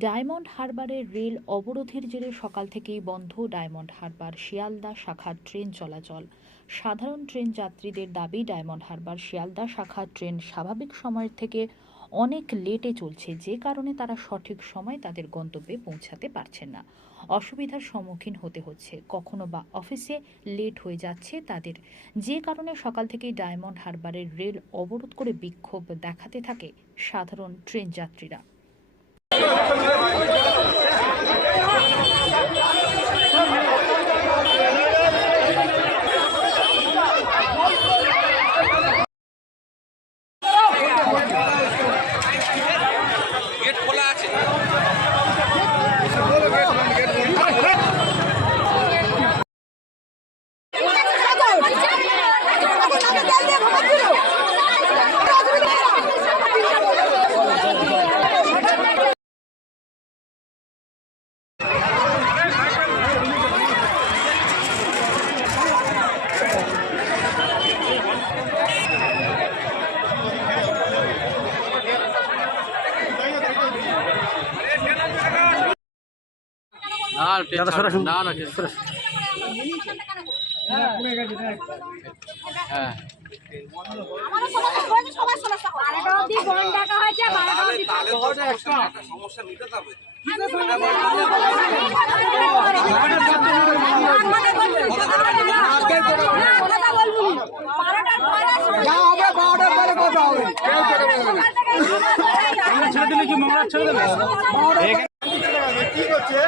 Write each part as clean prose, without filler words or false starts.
Diamond হারবারের rail অবরোধের জেরে সকাল থেকেই বন্ধ ডায়মন্ড হারবার শিয়ালদা শাখার ট্রেন চলাচল। সাধারণ ট্রেন যাত্রীদের দাবি, ডায়মন্ড হারবার শিয়ালদা শাখার ট্রেন স্বাভাবিক সময়ের থেকে অনেক লেটে চলছে, যে কারণে তারা সঠিক সময়ে তাদের গন্তব্যে পৌঁছাতে পারছেন না। অসুবিধার সম্মুখীন হতে হচ্ছে, কখনো বা অফিসে লেট হয়ে যাচ্ছে তাদের, যে কারণে সকাল থেকেই ডায়মন্ড হারবারের রেল অবরোধ করে বিক্ষোভ দেখাতে থাকে সাধারণ ট্রেন যাত্রীরা। গেট খোলা আছে। সমস্যা মিটাতে হবে। কি করছে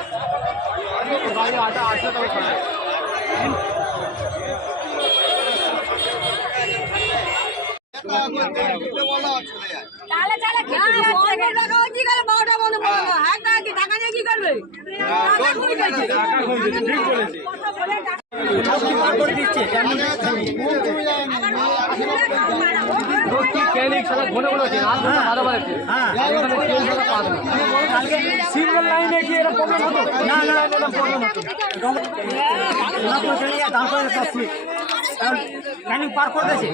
সিঙ্গেল লাইনে কি এরকম প্রবলেম হতো? না না এরকম প্রবলেম হতো লাইনিং পার করে দিয়েছে।